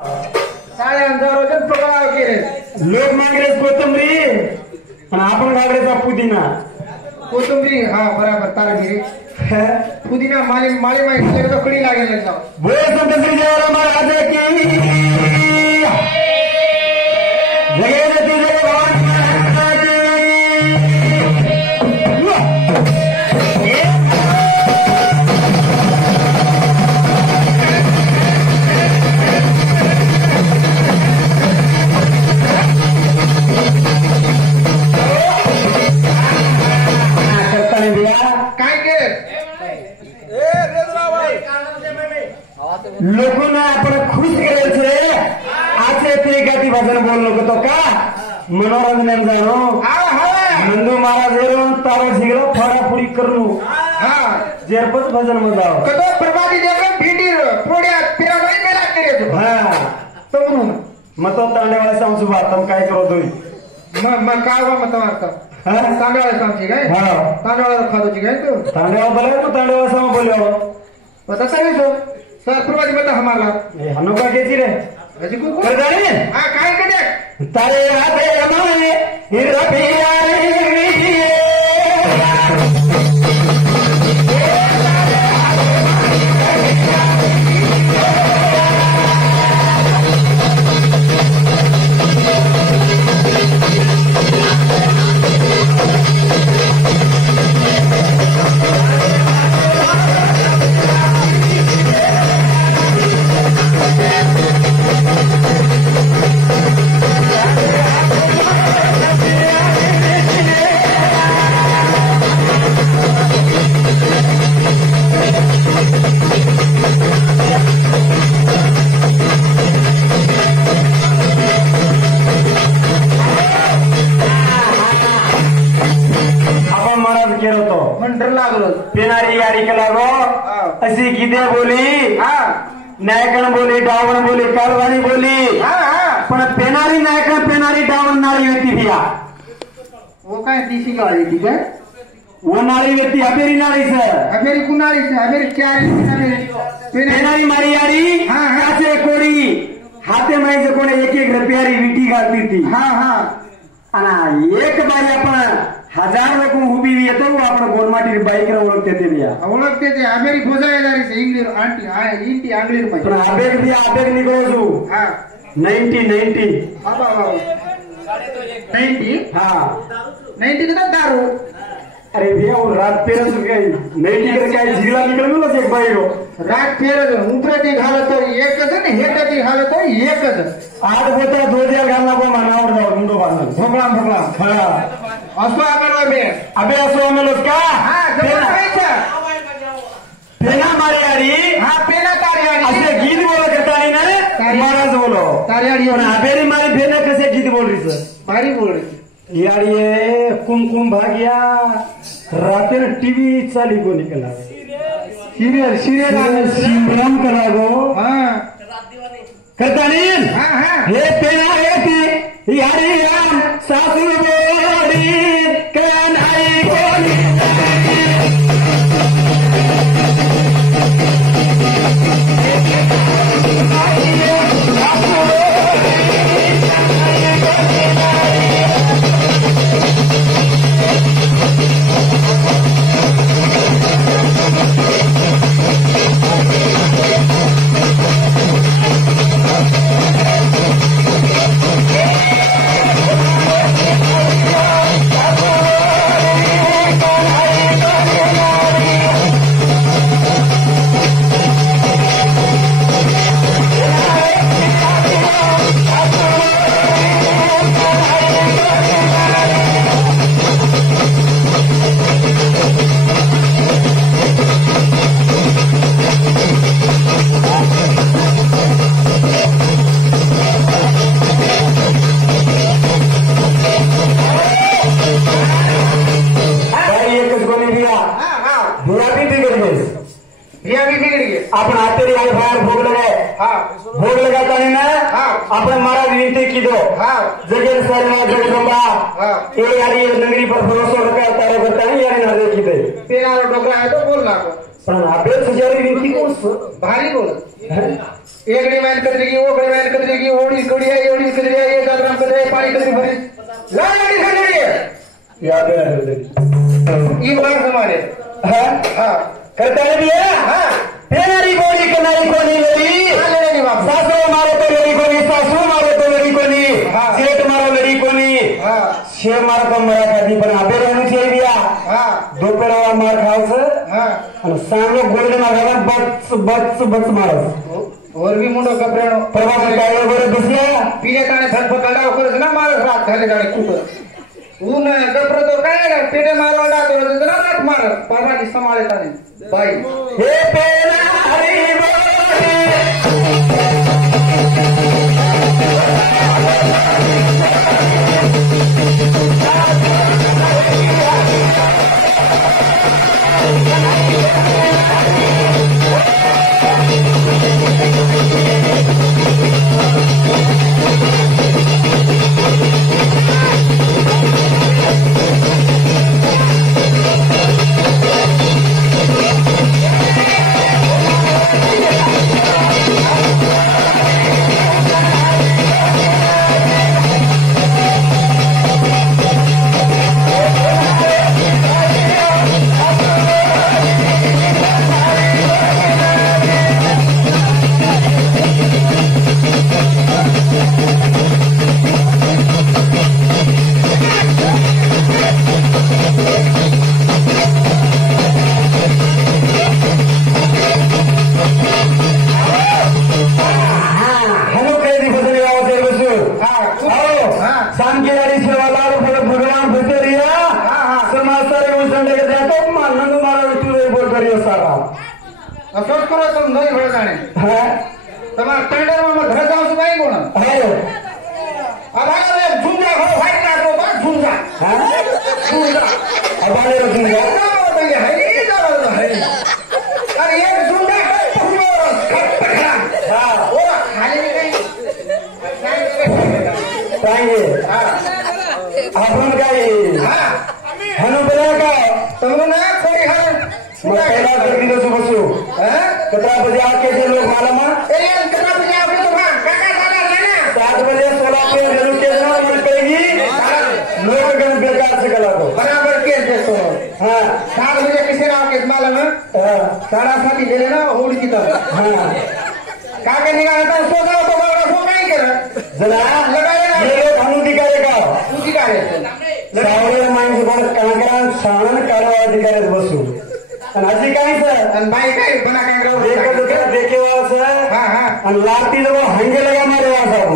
काय अंधारोजन पकडाव केले लोक मागले कोथंबरी आणि आपण गाडीचा पुदिना कोथिंबरी हा बराबर तारगिरी पुदिना माले माले माहिती कडी लागेल ना बोल संत श्री जयराम महाराज की जय जय जय भगवान लोगों आपण खुश करायचे आज ते गाती भजन बोल नको तो का मनोरंजन जाणो नंदू महाराज तारा झिगलो फडाफुडी करू जेरपच भजन मजाव कतो प्रभाती देव भेटी थोड्या पिराबाई मेला करे हा तो म्हणून मग तो तांडेवाला सांगू बातम काय करतोय मग काय मत मारतो तांडवाला सांगची काय तांडवाला खातोची काय तू तांडेवा बोला तू तांडेवा सांग बोललो पता काय तो सर प्रभाती बता हमारा हनुका कैसी रे अजी को कर जाने हां काय करे तारे राते रमाने हिरपिया पेनारी गाड़ी के लागो असी गीते बोली नायकन बोली डावण बोली कालवानी बोली पण पेनारी नायकन पेनारी डावण नारी होती भैया वो काय तीसी गाड़ी थी काय वो नारी व्यक्ति अबेरी नारी सर अबेरी कुनारी से अबेरी चार पेनारी मारी यारी काचे कोड़ी हाथे माई से कोणे एक एक रुपयारी विटी घालती थी आणि एक बाई आपण 1000 लोक उभी येतो आपण गोलमाटी बाईक ओळखते ते बिया ओळखते ते अमेरी भोजायदारी से इंग्लिश आंटी इंटी आंग्लिर पण आबेग बिया आबेग निघो जो 90 बाबा 90 90 का दारू अरे भैया वो रात पेरस गई 90 कर क्या जिला निकल गयो एक बाई हो रात पेरस उतरती घालत तो एकच ने हेटती घालत तो एकच आज बोता 2000 घालना को मानावर जाऊ मुंडो बांधून भोगळा असो आमेलो बे अबे असो आमेलो का पेना मारियारी पेना तारियारी असे गीत बोलो करतानी ना रे महाराज बोलो तारियारी पण अबेरी मारी फेना कसे गीत बोल रही सर भारी बोल रही यार ये कुमकुम भाग्या रात में टीवी चाली को निकला सीरियल सीरियल करा गो करता नहीं हे पेना है यारी राम सासू बोली कौन आई बोली આપણે મારા વિનંતી કીધો જગત સરના જગદંબા એ યારી નગરી પર ભરોસો રખા તારે કરતા નહીં યારી ના દેખી દે પેલાનો ડોકરા હે તો બોલ નાખો પણ આપે સજારી વિનંતી કોણ ભારી બોલ એકડી માન કદરીगी वो गड़ी माइन कदरेगी ओड़ी कड़िया ओड़ी कदरिया ये जागराम कदरे पानी कदरी भरी लाड़ी कदरी याद है ये बात हमारे हां करता है भैया हां तेरी बोली कनारी को नहीं लड़ी सासू मारो तो लड़ी को नहीं सासू मारो तो लड़ी को नहीं सेठ मारो लड़ी को नहीं छे मारो तो मरा खाती पर आपे रहनी चाहिए भैया दोपहर मार खाओ से और सामने गोल्डन आगा बच बच बच मारो और भी मुंडो कपरेनो प्रवास कायो गोरे बसिया पीले काने धन पकड़ा करे ना मारो रात खाली गाड़ी कूट ऊन कपरे तो काने पेटे मारो वाला तो ना रात मार परवा की संभाले ताने भाई हे पेरा हरि अफसोस करो तुम नहीं भर जाने तुम्हारा टेंडर में मैं घर जाऊं से भाई बोला अब आगे मैं झुंझा हो भाई ना तो बस झुंझा झुंझा अब आगे झुंझा भैया है ये जरूर है अरे ये झुंझा हां वो खाली नहीं पाएंगे अपन का ये हां हनु बना का तुमने ना कोई हाल पहला जल्दी से बसो कितना बजे आके जो लोग मालूम है कितना बजे आके तो काका दादा रहना 7 बजे 16 पे जरूर के ना मिल पेगी लोग गन बेकार से गला को बराबर के देखो हां 7 बजे किसी ना आके मालूम है सारा साथी ले लेना होड़ी की तरह हां काके निगाह तो सो जाओ तो बड़ा सो नहीं करे जरा लगा लेना ये लोग अनुमति करेगा उसी का है सावरिया माइंड से बड़ कांकरा साणन करवा अधिकार बसू अनाजी काई से अन भाई काई बना कांकरा देखे हुआ से हां हां अन लाती लोग हंगे लगा मारे हुआ सब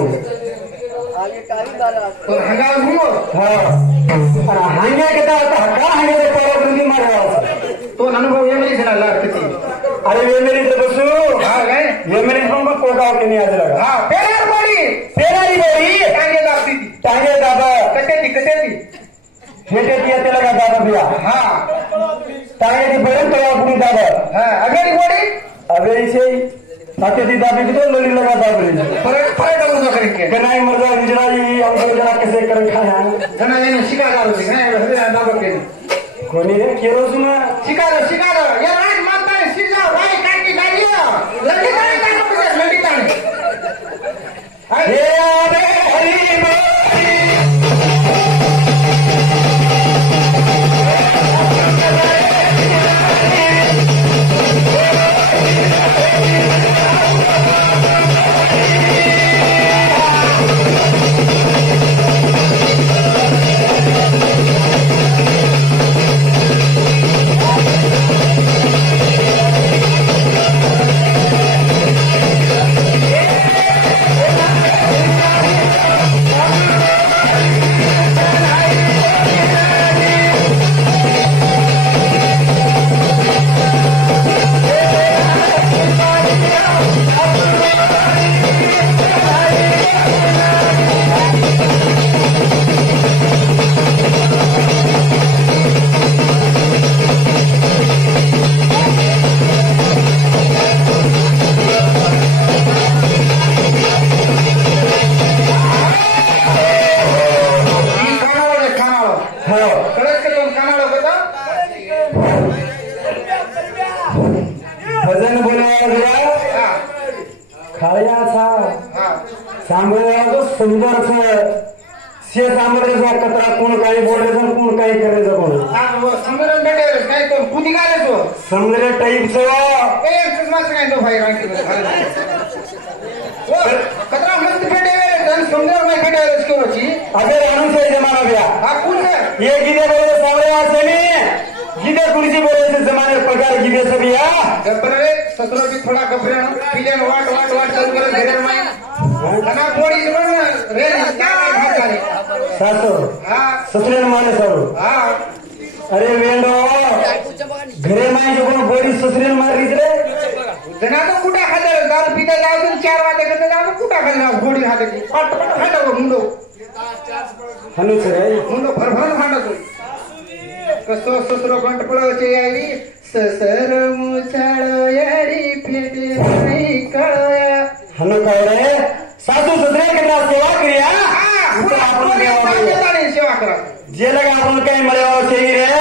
आगे काई दादा तो हंगा घूमो हां हंगे के तो हक्का हंगे के पर दुनी मारे हुआ तो अनुभव ये मेरी से लगती थी अरे ये मेरी से बसू हां गए ये मेरी को कोटा के नहीं आज लगा हां पेरा ही बड़ी टांगे दाबती थी टांगे दादा कटेती हेटे दिया ते लगा दादा भैया हां टांगे की बड़े तो अपनी दादा हां अगेरी बड़ी अबे इसे साथे दी दाबी की तो लोली लगा दाबरी पर डाउन न करेंगे गनाई मर्दा गुजरा जी हम तो जरा कैसे कर खाया जना ये शिकार होती है हवे दाबा के कोनी रे केरो सुना शिकार ये राज मानता है सीधा भाई काट की डालियो लंडी ताने हे अबे हरी सांभाळायचं सुंदरच शे सांभाळायचं कचरा कोण काही बोलायचं कोण काही करायचं कोण समोर भेटेल काय तो कुणी घालायचो समुद्र टाईपचं एकच मात्र काय तो भाई कचरा मस्त भेटेल समोर नाही भेटेल किंवाची अगर अनुसार जमाना गया हा कुण ये गिदे बोले सामने आसे में गिदे कुर्सी बोले जमाने पगार गिदे सब या गपरे सतरो भी थोड़ा गपरे पिलेन वाट वाट वाट चालू कर घेर माय ana बोडी पण रे काय भागाले सासो हा ससुरेन माने सारो हा अरे वेंडो घरे माय जो कोण बोडी ससुरेन मारली रे जना तो कुठे खाल्लं दारू पिता जाऊ 4 वाजे करते जाऊ कुठे खाल्लं गोडी खाते पट पट खातो मुंडो हनुच रे मुंडो भरभर खातो कसो ससरो कंट पळायचे आई ससर मुचाळो याडी फेटे नाही कळया हनु काय रे सासू ससरे करना सेवा करिया आपण सेवा करा जे लगा आपण काही મળ્યો છે રે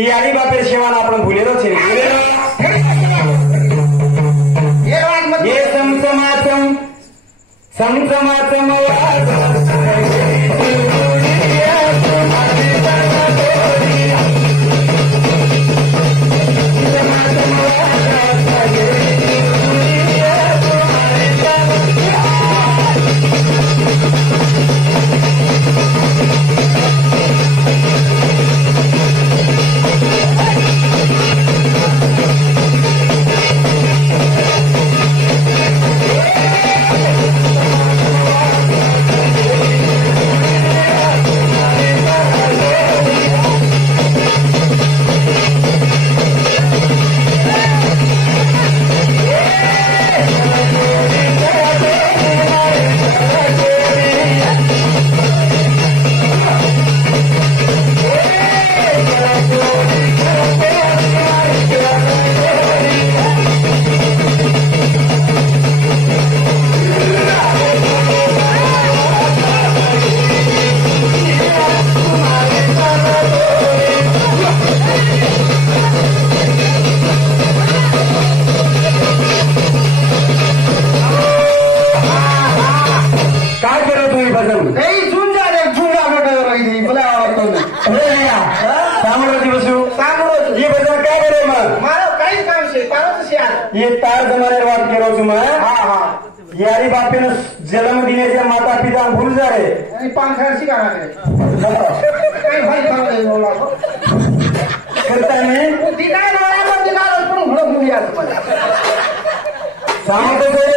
ઈ આડી બાપે સેવાના આપણે ભૂલેલો છે ये समसमाचम समसमाचम ये तार जमाने बात कह रहा हूँ मैं हाँ हाँ यारी बापे ने जन्म दिने से माता पिता भूल जा रहे पांच सिखा रहे भाई करता नहीं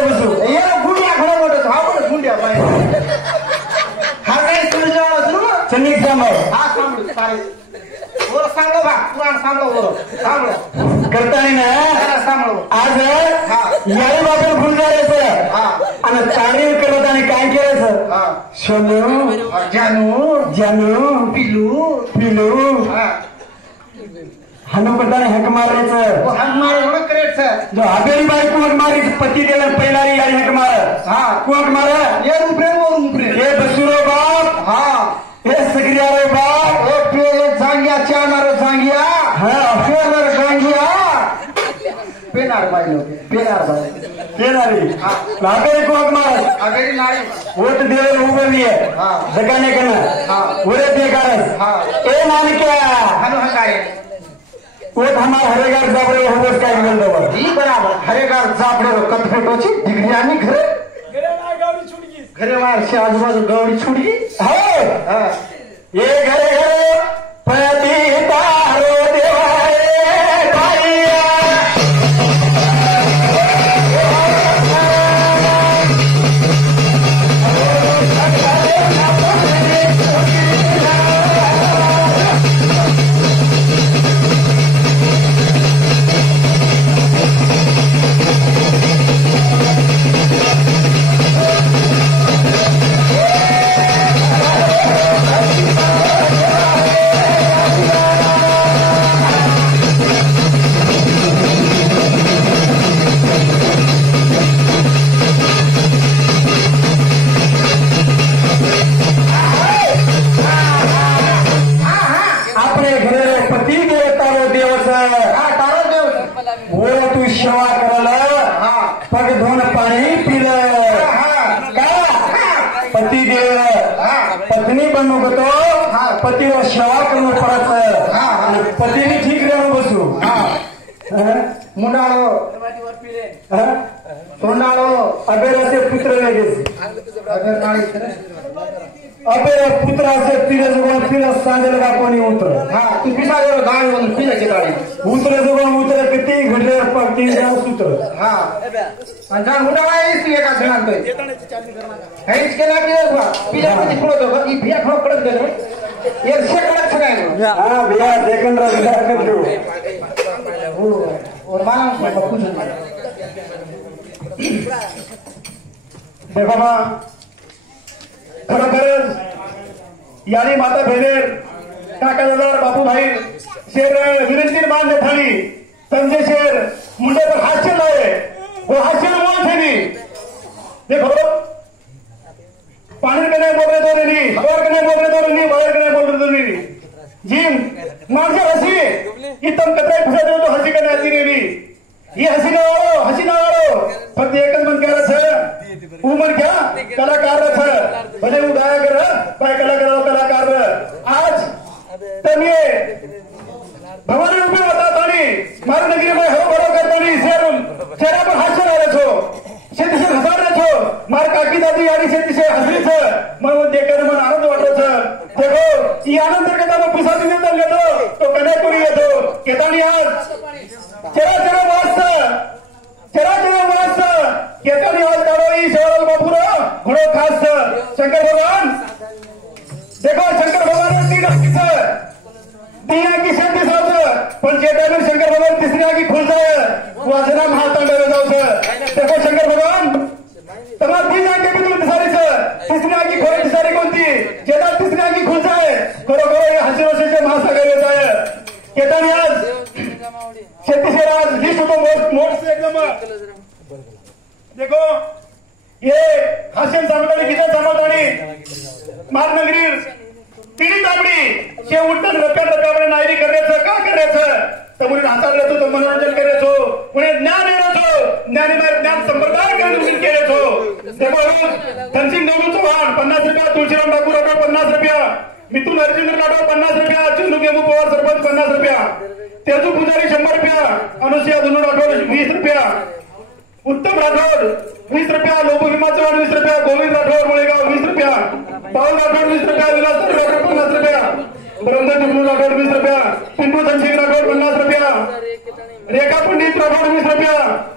बसू ये गुंडिया खड़ा मोठं हा पण गुंडिया हा काय तुझ्या चन्नी सांभाळ हा सांभाळ सारे वो सांगो बा पुराण सांगो वो सांगो करता नहीं ना सांगो आज यारी बापे भूल जा रहे सर आणि तारीफ करत आणि काय केलं सर सोनू जानू जानू पिलू पिलू हनु पता हक मारायचं हक मार करेक्ट सर जो हगेरी बाई कुंक मारी पती दिला पहिला यारी हक मार हा कुंक मार ये रुपये वो रुपये हे बसुरो बाप हा हे सगळ्या रे बाप हे पे जांगिया चानार जांगिया हा फेरर जांगिया पेनार बाई लोग पेनार बाई पेनारी हगेरी कुंक मार हगेरी नारी वो तो देवे ऊपर भी है जगाने करना वो बेकार ए मान क्या हनु हंगारे वो हमारा हरेगार जाबड़े होबस काय म्हणलं ही बराबर हरेगार जाबड़े कथफेटोची डिग्री आणि घरे घरे मारशी आजूबाजू गवडी छुडी हो ये घरे घरे पती तारो देवाए भाईया पतिदेव पत्नी बनू तो पतीला सेवा करू पडत आणि पतीने ठीक राहू बसू मुंडाळो तोंडाळो अबेराचे पुत्र लगेच अबे पुत्राचे तिने जुगण तिला सांगेल का कोणी उतर तू पिसाळ्यावर गाय म्हणून पिण्याची गाडी उतर जुगण उतर किती घडले तीन जाऊ सूत्र आणि जाण मुंडाळा येस एका जणांतोय हेच केला की पिल्यामध्ये पडतो बघ ही भिया खो पडत गेलो एक शेकडा सगळ्या हा भिया सेकंडरा भिया करतो और माना कुछ देखो बा खरोखरच यानी माता बहिणेर काका दादा बापू भाई शेर विनंती मान्य थाली संजय शेर मुंडे पर हास्य लाए वो हास्य मोल थे नहीं देखो पानी के नहीं बोल रहे तो नहीं हवा के नहीं बोल रहे तो नहीं वायर के नहीं बोल रहे तो नहीं जी मानसे हसी इतम कतराई फसा दे तो हसी करने आती नहीं ये हसी ना वालो फक्त एकच मन करा छ उमर क्या कलाकार छ भले उदाया कर काय कलाकार आज तमिये भवानी उभे होता तानी मार नगरी में हो बड़ो करतानी चेहरा पर हास्य लावे छो शेती से हसार छो मार काकी दादी आणि शेती से हसली छ मन देखकर मन आनंद वाटतो छ देखो ई आनंद करता तो पिसाची देता लेतो तो कन्यापुरी येतो केतानी आज चरा मस्त केतानी आज काढो ई शेवल बापूर घोडो खास शंकर भगवान देखो शंकर भगवान तीन की शेती सावच पण चेतानी शंकर भगवान तिसरी की खुलच वासना महातांडव जाऊच देखो शंकर भगवान तमाम तीन आगे भी तुम तिसारी तिसरी की खोरे तिसारी कोणती चेता तिसरी की खुलच आहे खरोखर हसी वर्षाचे महासागर येत आहे केतानी आज शेती से आज लिस्ट होतो मोठ से एकदम देखो ये हास्य सांगतानी गीता सांगतानी महानगरी पीडित आपली शे उठन रप्या नायरी करायचं का करायचं तर मुली हाताळलं तो मनोरंजन करायचो पुणे ज्ञान येतो ज्ञान संप्रदाय केलेचो ते म्हणून धनसिंग नवलू चव्हाण 50 रुपया तुळशीराम ठाकूर 50 रुपया मिथुन हरिचंद्र लाडो 50 रुपया चंदू गेमू पवार सरपंच 50 रुपया तेजू पुजारी 100 रुपया अनुसया धुनू राठोड 20 रुपया उत्तम राठोड 20 रुपया लोबू भीमा चव्हाण 20 रुपया गोविंद राठोड मुळेगाव 20 रुपया पाऊल राठोड 20 रुपया विलास राठोड 50 रुपया ब्रह्मदेव जुगनू राठोड 20 रुपया पिंटू धनसिंग राठोड 50 रुपया रेखा पंडित राठोड 20 रुपया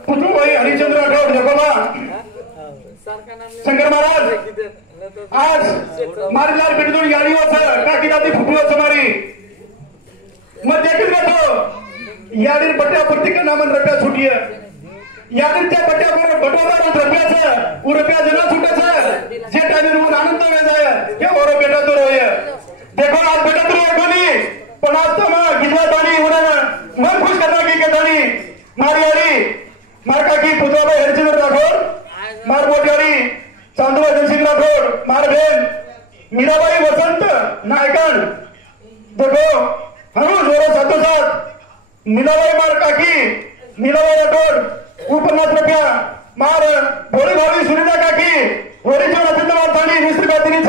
पुतळूबाई हरिचंद्र राठोड जगोबा शंकर महाराज आज मारीलाल बिडदूर यानी होतं काकी दादी फुटवत मारी मग देखील जातो यादी बट्ट्या प्रत्येक नामन रप्या छुटिय यादी त्या बट्ट्या बटोरा रप्याचं रुपया जना छुटायचं जे टाइम म्हणून आनंद वेजाय हे ओरो बेटा तो रोय देखो आज बेटा तो रोनी पण आज तो मग गिजवा दानी उन्हानं मन खुश करना की केतानी मारियारी मार काकी पुतळाबाई हरिचंद्र राठोड मार मोठ्यारी चांदूबा जयसिंग राठोड मार बहन मीराबाई वसंत नायकन देखो हनुज वरो सातोसात मीराबाई मार काकी मीराबाई राठोड 50 रुपया मार भोळी भावी सुनीता काकी वरीच्या रचंद मारतानी 20 रुपया तिनीच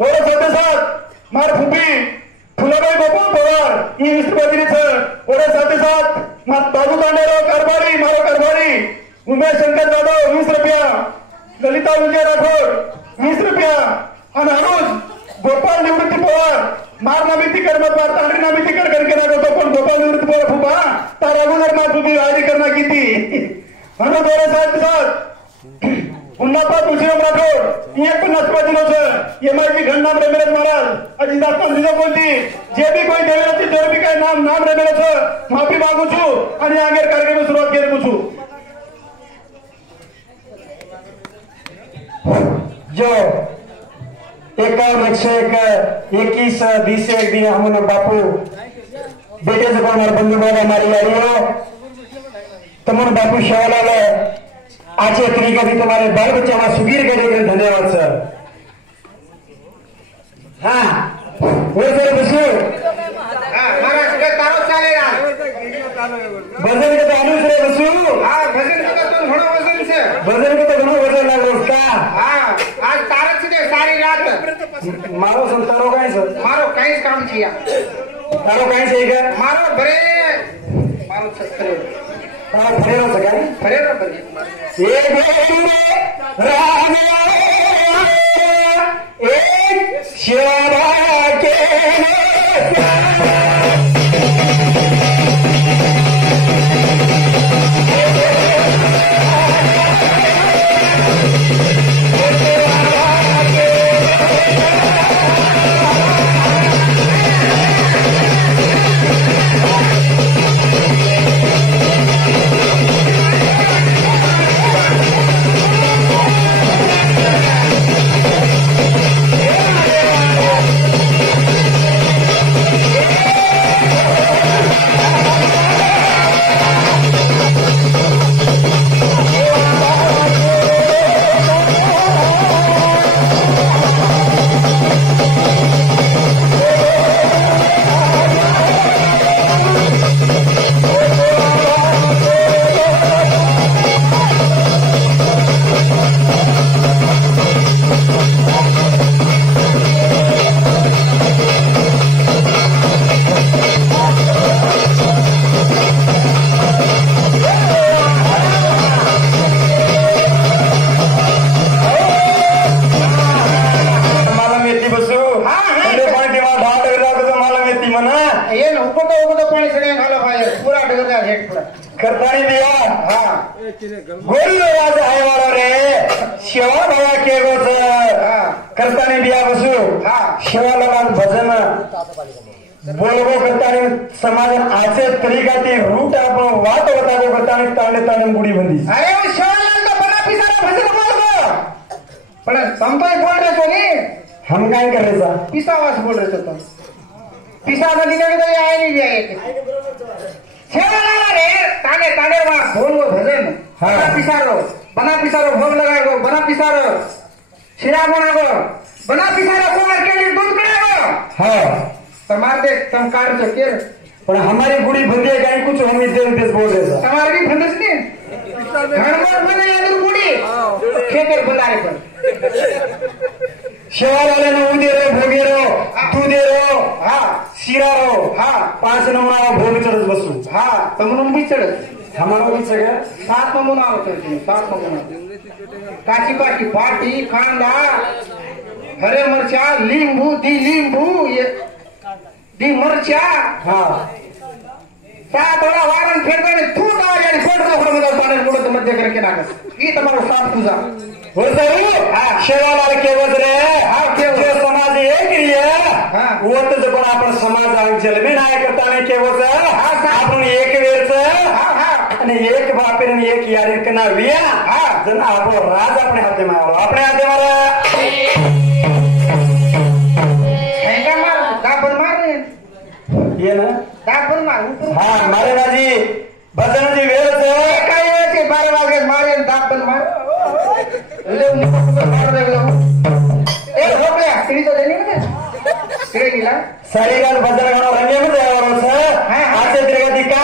वरो सातोसात मार फुपी फुलाबाई गोपाळ पवार ही 20 रुपया तिनीच वरो सातोसात मार बाबू तांडेराव कारभारी मारो कारभारी उमेश शंकर जाधव 20 रुपया ललिता विजय राठोड 20 रुपया आणि हनुज गोपाळ निवृत्ती पवार मार नामिती कर मत मार तांडरी नामिती कर करके ना गोतो पण गोपाळ निवृत्ती पवार फुबा तार अगोदर मार फुबी राजी करना किती हनुज वरो सातोसात पुन्हा तुळशीराम राठोड एक पण नसपा दिनोच एमआयपी घननाम रेमेरच महाराज अजी दास्तान दिनो कोणती जे बी कोई देवेराची जोर बी काय नाम रेमेरच माफी मागू छु आणि आगेर कार्यक्रम सुरुवात केली छु जो 21 दिन हमने बापू बेटे से कौन बंधु बोला हमारी यारियों तुमने बापू शवालाल आजच्या तरीका भी तुम्हारे बाल बच्चा सुगीर के धन्यवाद सर हाँ वो सर बसू तारो चालेगा भजन के तो अनुज रे बसू हाँ भजन का तो घणो वजन से भजन के तो घणो वजन लागो उसका हाँ आज तारा નાચ દે સારી રાત મારો સંતાનો કાંઈ છે મારો કઈ કામ છે તારો કાંઈ છે કે મારો ભરે મારો છત્રે તારો ફેરો છે કાંઈ ભરેલો ભરે એક શિવા કે करतानी दिया हाँ गोरी राज आहे वाला रे शिवा बाबा के गोत करतानी दिया बसू हाँ शिवाला बात भजन बोलगो करतानी समाज आसे तरीका ते रूट आपण वाट बतागो करतानी तांडे तांडे गुडी बंदी अरे वो शिवालाल का बना पिसारा भजन बोलगो पण संतोष बोल रहे तो नहीं हम काय कर रहे सा पिसावास बोल रहे तो पिसा नदी का तो आए नहीं आए शिवालाल रे ताने ताने वा बोलगो भजन बना पिसारो भोग लगागो बना पिसारो शिरा बनागो बना पिसारा कुमार के लिए दूध करागो हाँ तमार दे तम कार जो केर पण हमारी गुडी बंदी है काही कुछ हम इधर उधर बोल रहे सा तमार भी बंदस ने घरमार बने अंदर गुडी खेतर बंदारे पर शिवालाल ने उदेरो भोगेरो दूधेरो हाँ शिरारो हाँ 5 नंबर भोग चढ़त बसू हाँ तमनु भी चढ़ हमारा भी सगळं 7 नमुना होते 7 नमुना काची काची पाटी कांदा हरे मरचा लींबू ये दी मरचा हाँ 7 वाला वारण फेरता ने तू ना यानी फोड़ता हो मतलब पानी मुड़त मध्य करके नाकस ये तुम्हारा साथ पूजा हो जरूर शिवालाल के वजरे हाँ के जो समाज एक ही है हाँ वो तो जब आपण समाज आंचल में नाय करता नाही के वजरे आपण एक वेळच आणि एक बापेर आणि एक यारी कना विया जन आपण राज आपणे हाते मारो आपणे हाते मारो हैंगा मार दाबन मार ये ना दाबन मार हाँ मारे बाजी भजन जी वेळ काय ते 12 वागे मारे दाबन मार ले मार दे लो ए रोकले हकरी तो देनी ना तिरेला सारी गाल भजन गाणं रंगे मध्ये यावर सर आसे तिरगती का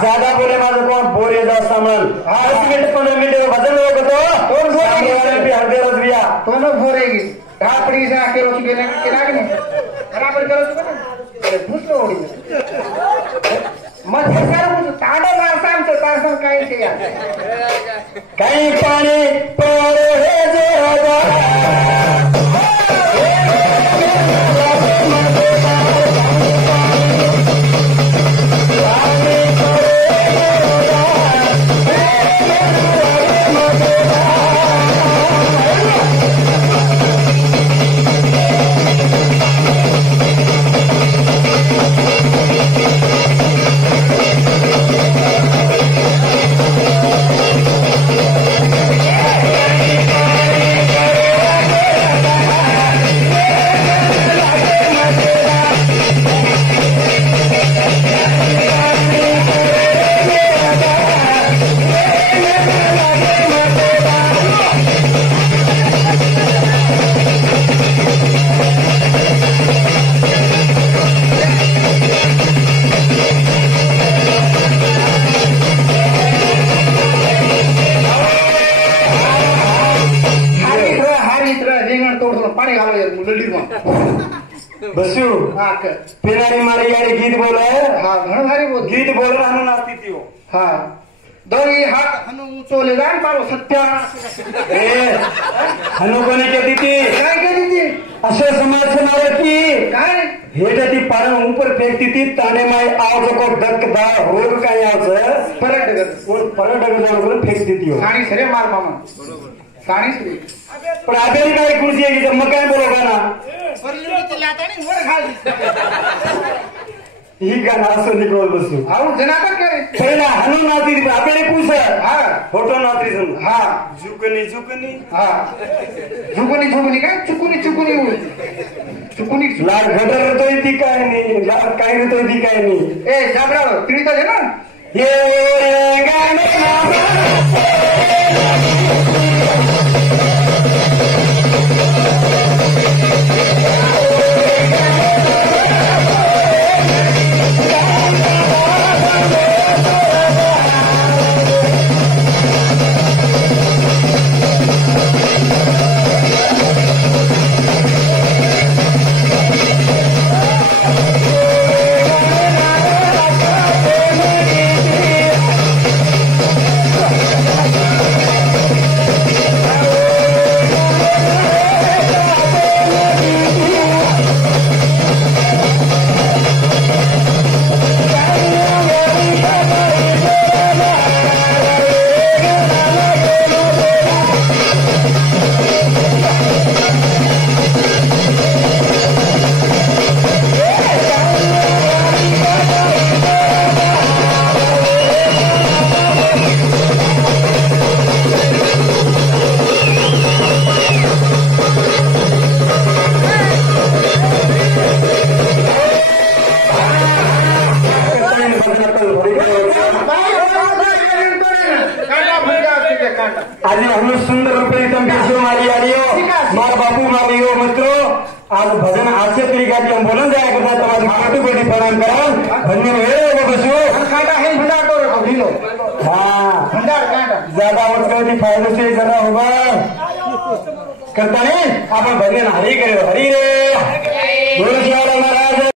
ज्यादा बोले माझं कोण बोरे जा सामान 10 मिनिट 15 मिनिट भजन होतो कोण बोले भी हरदे रोज बिया कोनो भोरेगी धापड़ी से आके रोज के ना नहीं बराबर करो तो ना भूसलो ओडी मत कर मुझे ताडो मारसाम से तासन काही से यार काही पाणी पडे हे जो थोडं पाणी घालो यार लढी मग बसू हा पेनारी मारी यारी गीत बोल हा घणं भारी बोल गीत बोल राहणं नाचती ती हो हा दोन्ही हात हनु उचवले जाण पारो सत्या हनु कोणी केली ती काय केली ती असं समाज मारत की काय हेटा ती पारण ऊपर फेकती थी ताने माय आवाज को डक दा रोग काय याच पर्यटक जाऊन फेकती थी साणी सरे मार मामा साणी सरे पण आबेली काय खुर्ची आहे की मग काय बोलू का ना परली लातानी वर घाल ही गाणं असं निकोल बसू आऊ जनाता करे पहिला हनु नाती ती आबेली पूछ हा फोटो नाती सम हा झुकनी झुकनी हा झुकनी काय चुकुनी चुकुनी लाल घडर तो ती काय नाही लाल काय तो ती काय नाही ए जाबराव तिळी तर ना हे गाणे आज हम सुंदर रूपे तुम मारी आ रही हो मार बापू मारी हो मित्रों आज भजन आशे लिखा कि हम बोलन जाए करता तुम्हारी माटी को प्रणाम करा धन्य हो बसो काटा है भंडार तो ढीलो हाँ भंडार काटा ज्यादा मतलब फायदे से ज्यादा होगा करता नहीं आप भजन हरी करे हरी रे बोलो